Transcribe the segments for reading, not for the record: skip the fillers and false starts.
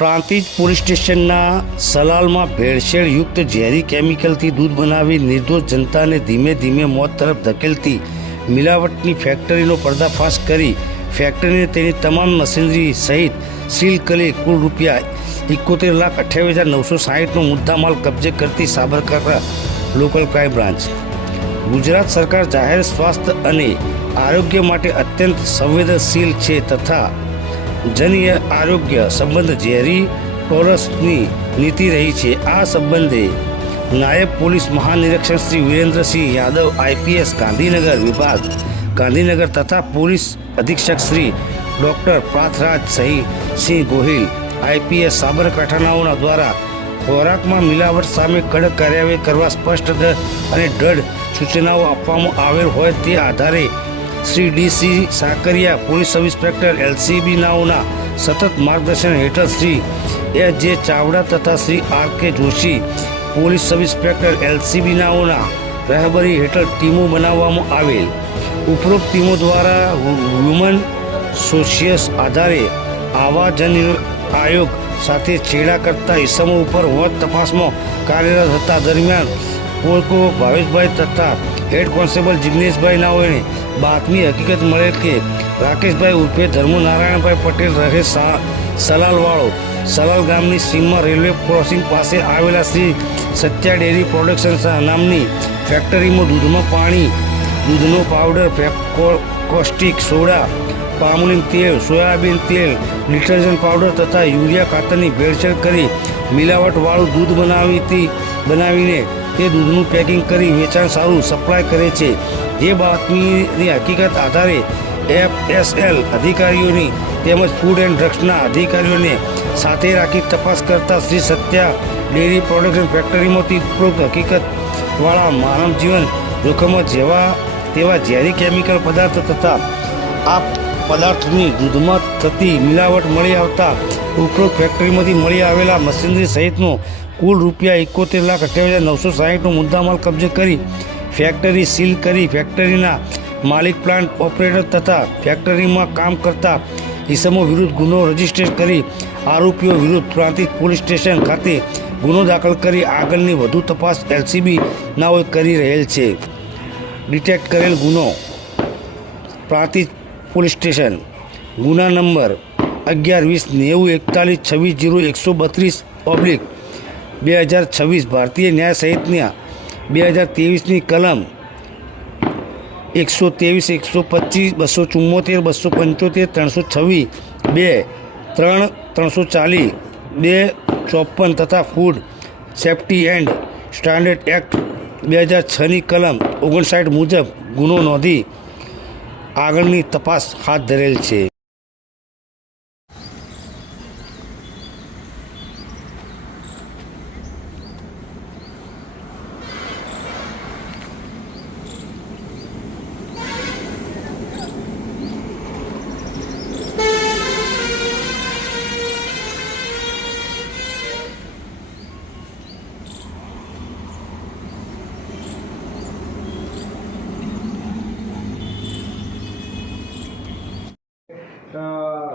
Prantij police સ્ટેશનના સલાલમાં ભેળસેળયુક્ત ઝેરી કેમિકલથી દૂધ બનાવી નિર્દોષ જનતાને ધીમે ધીમે મોત તરફ ધકેલતી મિલાવટની ફેક્ટરીનો પર્દાફાશ કરી ફેક્ટરીને તેની તમામ મશીનરી સહિત સીલ કરી કુલ ₹71,28,960નો મુદ્દામાલ કબજે કરતી Sabarkantha local crime branch. Gujarat સરકાર જાહેર સ્વાસ્થ્ય અને આરોગ્ય માટે અત્યંત સંવેદનશીલ છે તથા જન આરોગ્ય સંબંધ ઝેરી ટોલરન્સની નીતિ રહી છે। આ સંબંધે નાયબ પોલીસ મહાનિરીક્ષક શ્રી વિરેન્દ્રસિંહ યાદવ IPS ગાંધીનગર વિભાગ ગાંધીનગર તથા પોલીસ અધિક્ષક શ્રી ડૉક્ટર પાર્થરાજ સિંહ ગોહિલ IPS સાબરકાંઠાનાઓના દ્વારા ખોરાકમાં મિલાવટ સામે કડક કાર્યવાહી કરવા સ્પષ્ટ અને દ્રઢ સૂચનાઓ આપવામાં આવેલ હોય તે આધારે Shri DC Sakariya police sub inspector LCB નાઓના સતત માર્ગદર્શન હેઠળ શ્રી SJ ચાવડા તથા Shri RK Joshi police sub inspector LCB નાઓના રહેબરી હેઠળ ટીમો બનાવવામાં આવેલ। ઉપરોક્ત ટીમો દ્વારા હ્યુમન સોશિયસ આધારે આવા જન આયોગ સાથે છેડા કરતા ઇસમો ઉપર વોચ તપાસમાં કાર્યરત હતા। દરમિયાન પોલકો ભાવેશભાઈ તથા હેડ કોન્સ્ટેબલ જિગ્નેશભાઈ નાઓને બાતમી હકીકત મળેલ કે રાકેશભાઈ ઉર્ફે ધર્મુ નારાયણભાઈ પટેલ રહે સલાલવાળો સલાલ ગામની સીમમાં રેલવે ક્રોસિંગ પાસે આવેલા શ્રી સત્યા ડેરી પ્રોડક્શન નામની ફેક્ટરીમાં દૂધમાં પાણી દૂધનો પાવડર કોસ્ટિક સોડા પામોલીન તેલ સોયાબીન તેલ ડિટર્જન્ટ પાવડર તથા યુરિયા ખાતરની ભેળસેળ કરી મિલાવટવાળું દૂધ બનાવીને તે દૂધનું પેકિંગ કરી વેચાણ સારું સપ્લાય કરે છે। જે બાતમીની હકીકત આધારે FSL અધિકારીઓની તેમજ ફૂડ એન્ડ ડ્રગ્સના અધિકારીઓને સાથે રાખી તપાસ કરતા શ્રી સત્યા ડેરી પ્રોડક્શન ફેક્ટરીમાંથી ઉપરોક્ત હકીકતવાળા માનવ જીવન જોખમમાં તેવા ઝેરી કેમિકલ પદાર્થ તથા આ પદાર્થની દૂધમાં થતી મિલાવટ મળી આવતા ઉપરોક્ત ફેક્ટરીમાંથી મળી આવેલા મશીનરી સહિતનો કુલ ₹71,28,960નો મુદ્દામાલ કબજે કરી ફેક્ટરી સીલ કરી ફેક્ટરીના માલિક પ્લાન્ટ ઓપરેટર તથા ફેક્ટરીમાં કામ કરતા ઇસમો વિરુદ્ધ ગુનો રજીસ્ટર કરી આરોપીઓ વિરુદ્ધ પ્રાંતિજ પોલીસ સ્ટેશન ખાતે ગુનો દાખલ કરી આગળની વધુ તપાસ LCB નાઓએ કરી રહેલ છે। ડિટેક્ટ કરેલ ગુનો પ્રાંતિજ પોલીસ સ્ટેશન ગુના નંબર 11-20-90-4132/2026 ભારતીય ન્યાય સંહિતા 2023ની કલમ 123, 125, 274, 275, 326, 2, 3, 340, 254 તથા food safety and standard act 2006ની કલમ 59 મુજબ ગુનો નોંધી આગળની તપાસ હાથ ધરેલ છે।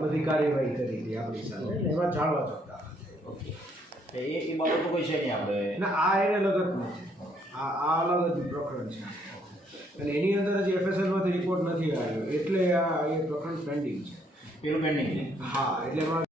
બધી કાર્યવાહી કરી હતી આપણી સાથે એમાં જાણવા જોતા એ બાબતો કોઈ છે નહીં આપણે ના આ એને અલગ જ નથી આ અલગ જ પ્રકરણ છે અને એની અંદર જ FSLમાંથી રિપોર્ટ નથી આવ્યો એટલે આ એ પ્રકરણ પેન્ડિંગ છે પેલું પેન્ડિંગ છે હા એટલે એમાં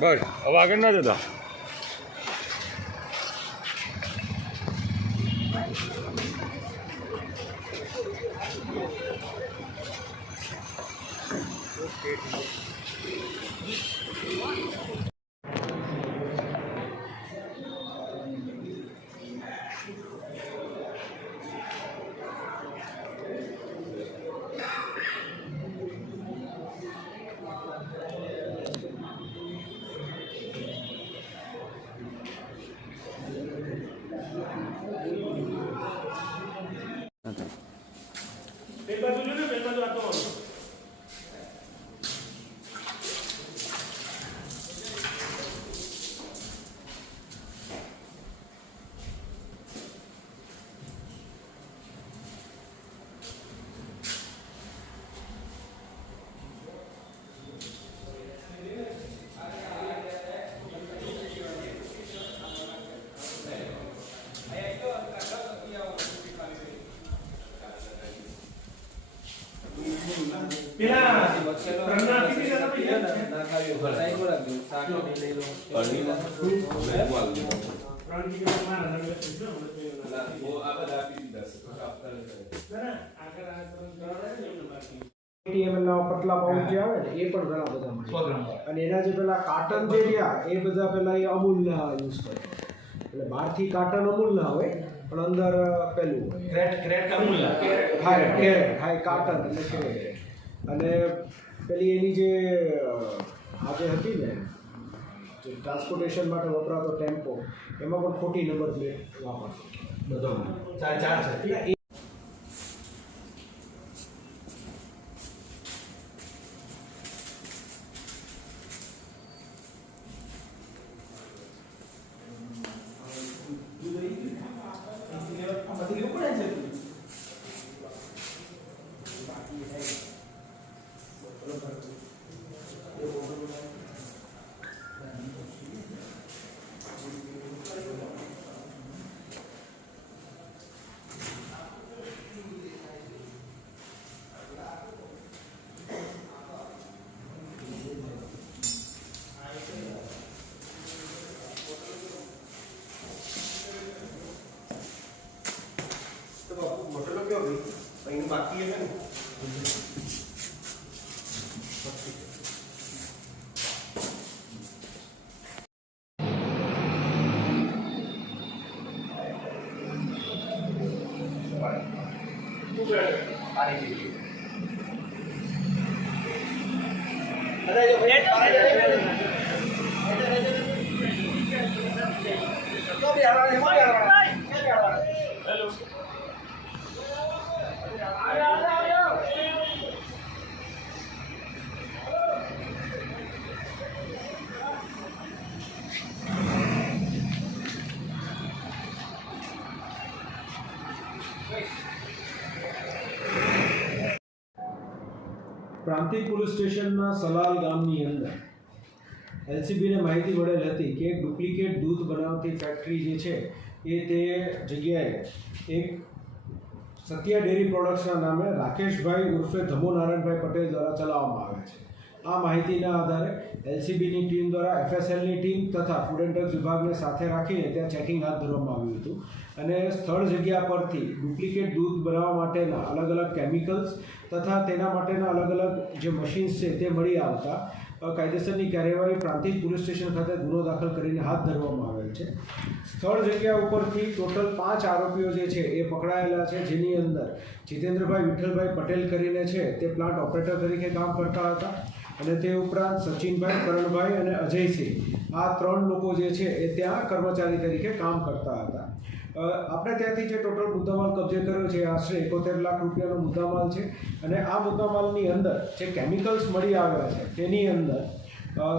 બસ હવે આગળ ના જતા। ATML ના પતલા પાઉચ જે આવે ને એ પણ ઘણા બધા મળે. અને એના જે પેલા કાર્ટન જે રહ્યા એ બધા પેલા એ અમૂલના યુઝ કરે. એટલે બહારથી કાર્ટન અમૂલના હોય પણ અંદર પેલું હાય કાર્ટન એટલે ક્રેટ. અને પેલી એની જે આ જે હતી ને જે ટ્રાન્સપોર્ટેશન માટે વપરાતો ટેમ્પો એમાં પણ ખોટી નંબર પ્લેટ વાપરતો બધો ચાર છે. बाकी है પ્રાંતિક પોલીસ સ્ટેશનના સલાલ ગામની અંદર એલસીબીને માહિતી મળેલ હતી કે એક ડુપ્લિકેટ દૂધ બનાવતી ફેક્ટરી જે છે એ તે જગ્યાએ એક સત્યા ડેરી પ્રોડક્ટ્સના નામે રાકેશભાઈ ઉર્ફે ધમો નારાયણભાઈ પટેલ દ્વારા ચલાવવામાં આવે છે. આ માહિતીના આધારે એલસીબીની ટીમ દ્વારા એફએસએલની ટીમ તથા ફૂડ એન્ડ ડ્રગ્સ વિભાગને સાથે રાખીને ત્યાં ચેકિંગ હાથ ધરવામાં આવ્યું હતું. અને સ્થળ જગ્યા પરથી ડુપ્લિકેટ દૂધ બનાવવા માટેના અલગ અલગ કેમિકલ્સ તથા તેના માટેના અલગ અલગ જે મશીન્સ છે તે મળી આવતા કાયદેસરની કાર્યવાહી પ્રાંતિક પોલીસ સ્ટેશન ખાતે ગુનો દાખલ કરીને હાથ ધરવામાં આવેલ છે. સ્થળ જગ્યા ઉપરથી ટોટલ 5 આરોપીઓ જે છે એ પકડાયેલા છે, જેની અંદર જીતેન્દ્રભાઈ વિઠ્ઠલભાઈ પટેલ કરીને છે તે પ્લાન્ટ ઓપરેટર તરીકે કામ કરતા હતા. અને તે ઉપરાંત સચિનભાઈ, કરણભાઈ અને અજયસિંહ આ 3 લોકો જે છે એ ત્યાં કર્મચારી તરીકે કામ કરતા હતા. આપણે ત્યાંથી જે ટોટલ મુદ્દામાલ કબજે કર્યો છે આશરે 71 લાખ રૂપિયાનો મુદ્દામાલ છે. અને આ મુદ્દામાલની અંદર જે કેમિકલ્સ મળી આવ્યા છે તેની અંદર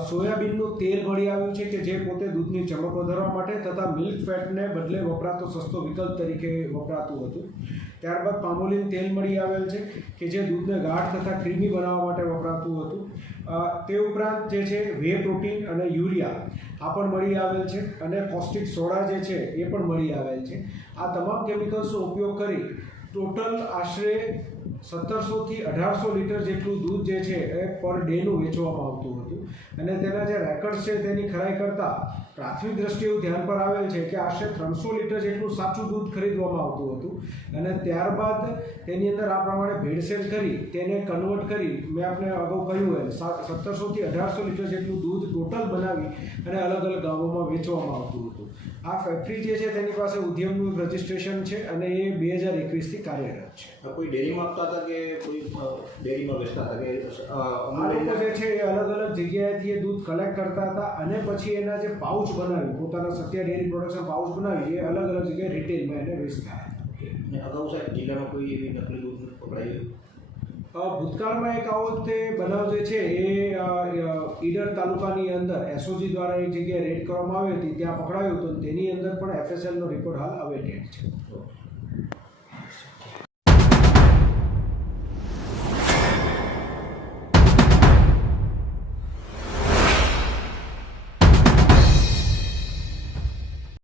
સોયાબીનનું તેલ મળી આવ્યું છે કે જે પોતે દૂધની ચમક વધારવા માટે તથા મિલ્ક ફેટને બદલે વપરાતો સસ્તો વિકલ્પ તરીકે વપરાતું હતું. ત્યારબાદ પામોલિન તેલ મળી આવેલ છે કે જે દૂધને ગાઢ તથા ક્રીમી બનાવવા માટે વપરાતું હતું. તે ઉપરાંત જે છે વે પ્રોટીન અને યુરિયા આ પણ મળી આવેલ છે. અને કોસ્ટિક સોડા જે છે એ પણ મળી આવેલ છે. આ તમામ કેમિકલ્સનો ઉપયોગ કરી ટોટલ આશરે 1700 થી 1800 લીટર જેટલું દૂધ જે છે એ પર ડેનું વેચવામાં આવતું હતું અને તેના જે રેકર્ડ છે તેની ખરાઈ કરતાં પ્રાથમિક દ્રષ્ટિએ એવું ધ્યાન પર આવેલ છે કે આશરે 300 લીટર જેટલું સાચું દૂધ ખરીદવામાં આવતું હતું અને ત્યારબાદ તેની અંદર આ પ્રમાણે ભેળસેળ કરી તેને કન્વર્ટ કરી મેં આપણે અગાઉ કહ્યું એમ 1700 થી 1800 લીટર જેટલું દૂધ ટોટલ બનાવી અને અલગ અલગ ગામોમાં વેચવામાં આવતું હતું. આ ફેક્ટરી જે છે તેની પાસે ઉદ્યમનું રજિસ્ટ્રેશન છે અને એ 2021થી કાર્યરત છે. કોઈ ડેરીમાં આપતા હતા કે કોઈ ડેરીમાં વેચતા હતા કે આ લોકો જે છે એ અલગ અલગ જગ્યાએથી એ દૂધ કલેક્ટ કરતા હતા અને પછી એના જે પાઉચ બનાવી પોતાના સત્ય ડેરી પ્રોડક્શન પાઉચ બનાવી એ અલગ અલગ જગ્યાએ રિટેલમાં એને વેચતા હતા. અને અગાઉ સાહેબ જિલ્લામાં કોઈ એવી નકલી દૂધ પકડાયું? ભૂતકાળમાં એક આવો તે બનાવ જે છે એ ઈડર તાલુકાની અંદર એસઓજી દ્વારા એક જગ્યાએ રેડ કરવામાં આવી હતી, ત્યાં પકડાયું હતું. તેની અંદર પણ FSLનો રિપોર્ટ હાલ અવેટેડ છે.